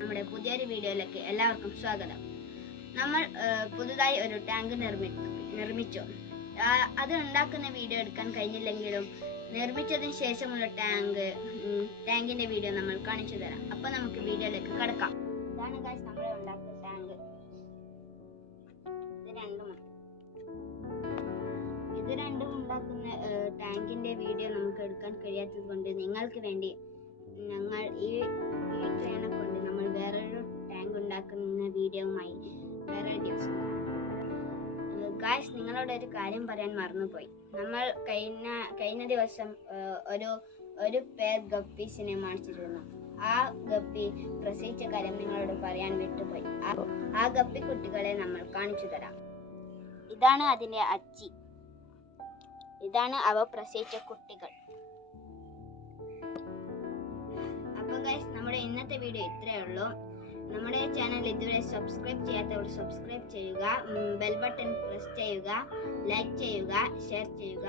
നമ്മുടെ പുതിയൊരു വീഡിയോയിലേക്ക് എല്ലാവർക്കും സ്വാഗതം. നമ്മൾ പുതുതായി ഒരു ടാങ്ക് നിർമ്മിച്ചു. അത് ഉണ്ടാക്കുന്ന വീഡിയോ എടുക്കാൻ കഴിഞ്ഞില്ലെങ്കിലും നിർമ്മിച്ചതിന് ശേഷമുള്ള ടാങ്കിന്റെ വീഡിയോ നമ്മൾ കാണിച്ചു തരാം. അപ്പൊ നമുക്ക് വീഡിയോയിലേക്ക് കടക്കാം. ഇതാണ് ഗൈസ് നമ്മളെ ഉണ്ടാക്കുന്ന ടാങ്ക്. ഇത് രണ്ടും ഉണ്ടാക്കുന്ന ടാങ്കിന്റെ വീഡിയോ നമുക്ക് എടുക്കാൻ കഴിയാത്തത് കൊണ്ട് നിങ്ങൾക്ക് വേണ്ടി ഞങ്ങൾ ഈ ട്രെയിനെ കൊണ്ട് നമ്മൾ വേറൊരു ടാങ്ക് ഉണ്ടാക്കുന്ന വീഡിയോയുമായി വേറെ ദിവസം. ഗായ്സ്, നിങ്ങളോട് ഒരു കാര്യം പറയാൻ മറന്നുപോയി. നമ്മൾ കഴിഞ്ഞ ദിവസം ഒരു പേർ ഗപ്പീസിനെ മേടിച്ചിരുന്നു. ആ ഗപ്പി പ്രസവിച്ച കാര്യം നിങ്ങളോട് പറയാൻ വിട്ടുപോയി. ആ ഗപ്പി കുട്ടികളെ നമ്മൾ കാണിച്ചു തരാം. ഇതാണ് അതിന്റെ അച്ചി. ഇതാണ് അവ പ്രസവിച്ച കുട്ടികൾ. അപ്പൊ ഗൈസ്, നമ്മുടെ ഇന്നത്തെ വീഡിയോ ഇത്രയേ ഉള്ളൂ. നമ്മുടെ ചാനൽ ഇതുവരെ സബ്സ്ക്രൈബ് ചെയ്യാത്തവർ സബ്സ്ക്രൈബ് ചെയ്യുക, ബെൽ ബട്ടൺ പ്രസ് ചെയ്യുക, ലൈക്ക് ചെയ്യുക, ഷെയർ ചെയ്യുക.